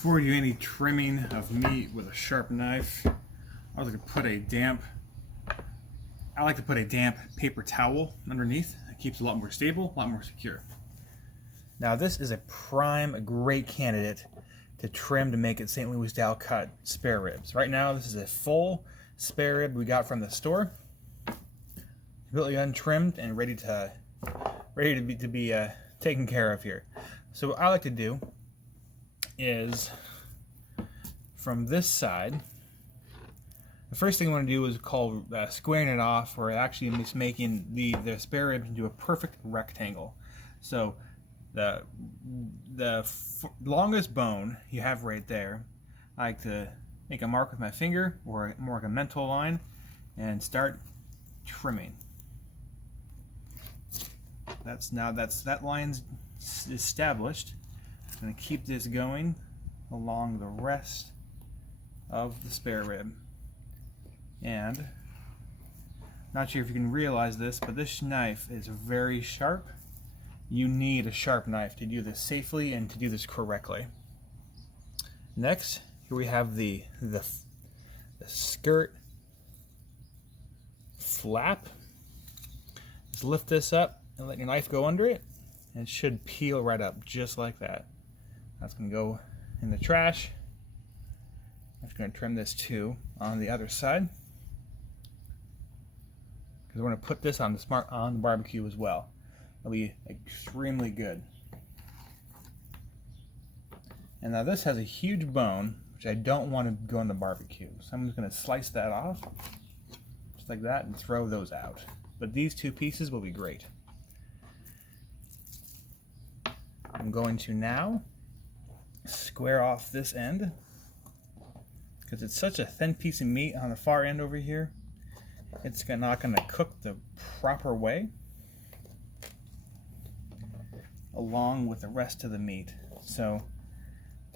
Before you do any trimming of meat with a sharp knife, I like to put a damp paper towel underneath. It keeps it a lot more stable, a lot more secure. Now this is a great candidate to trim to make it St. Louis style cut spare ribs. Right now this is a full spare rib we got from the store, completely untrimmed and ready to be taken care of here. So what I like to do is, from this side, the first thing I want to do is called squaring it off, or actually just making the spare rib into a perfect rectangle. So the longest bone you have right there, I like to make a mark with my finger, or more like a mental line, and start trimming. That line's established. I'm going to keep this going along the rest of the spare rib. And not sure if you can realize this, but this knife is very sharp. You need a sharp knife to do this safely and to do this correctly. Next, here we have the skirt flap. Just lift this up and let your knife go under it, and it should peel right up just like that. That's going to go in the trash. I'm just going to trim this too on the other side, because we're going to put this on the barbecue as well. It'll be extremely good. And now this has a huge bone, which I don't want to go on the barbecue. So I'm just going to slice that off, just like that, and throw those out. But these two pieces will be great. I'm going to now square off this end, because it's such a thin piece of meat on the far end over here. It's not going to cook the proper way along with the rest of the meat. So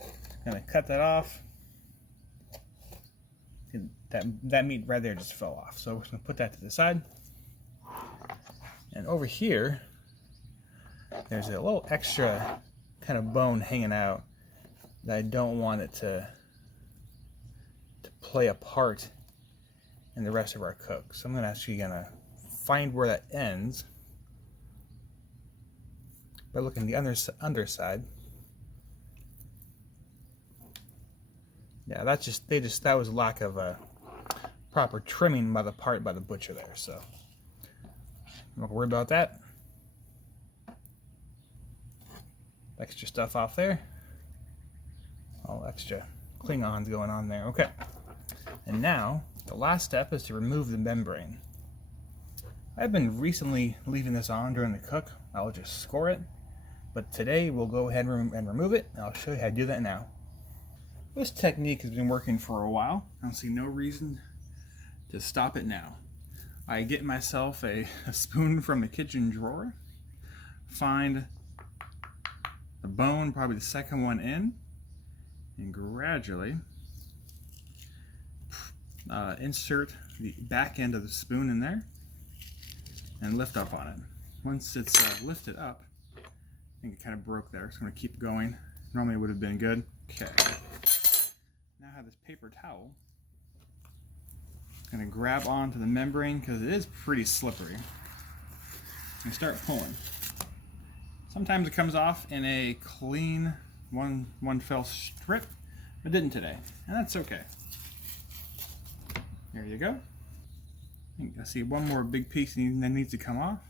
I'm going to cut that off. That meat right there just fell off. So we're going to put that to the side. And over here, there's a little extra kind of bone hanging out that I don't want it to play a part in the rest of our cook. So I'm actually gonna find where that ends by looking at the underside. Yeah, that was lack of a proper trimming by the butcher there. So I'm not worried about that. Extra stuff off there. All extra Klingons going on there. Okay. And now, the last step is to remove the membrane. I've been recently leaving this on during the cook. I'll just score it. But today we'll go ahead and remove it. I'll show you how to do that now. This technique has been working for a while. I don't see no reason to stop it now. I get myself a spoon from the kitchen drawer, find the bone, probably the second one in, and gradually insert the back end of the spoon in there and lift up on it. Once it's lifted up, I think it kind of broke there, so I'm going to keep going. Normally it would have been good. Okay. Now I have this paper towel. I'm going to grab onto the membrane because it is pretty slippery and start pulling. Sometimes it comes off in a clean one fell strip. It didn't today, and that's okay. There you go. I see one more big piece that needs to come off.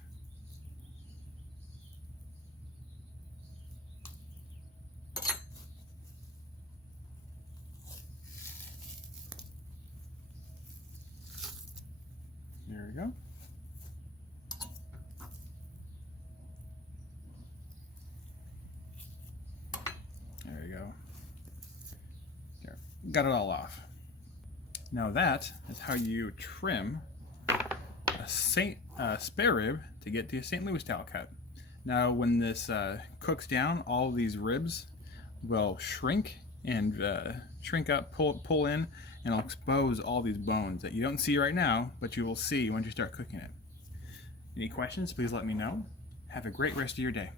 There we go. There we go. There. Got it all off. Now that is how you trim a spare rib to get to a St. Louis style cut. Now when this cooks down, all of these ribs will shrink and shrink up, pull in, and it'll expose all these bones that you don't see right now, but you will see once you start cooking it. Any questions, please let me know. Have a great rest of your day.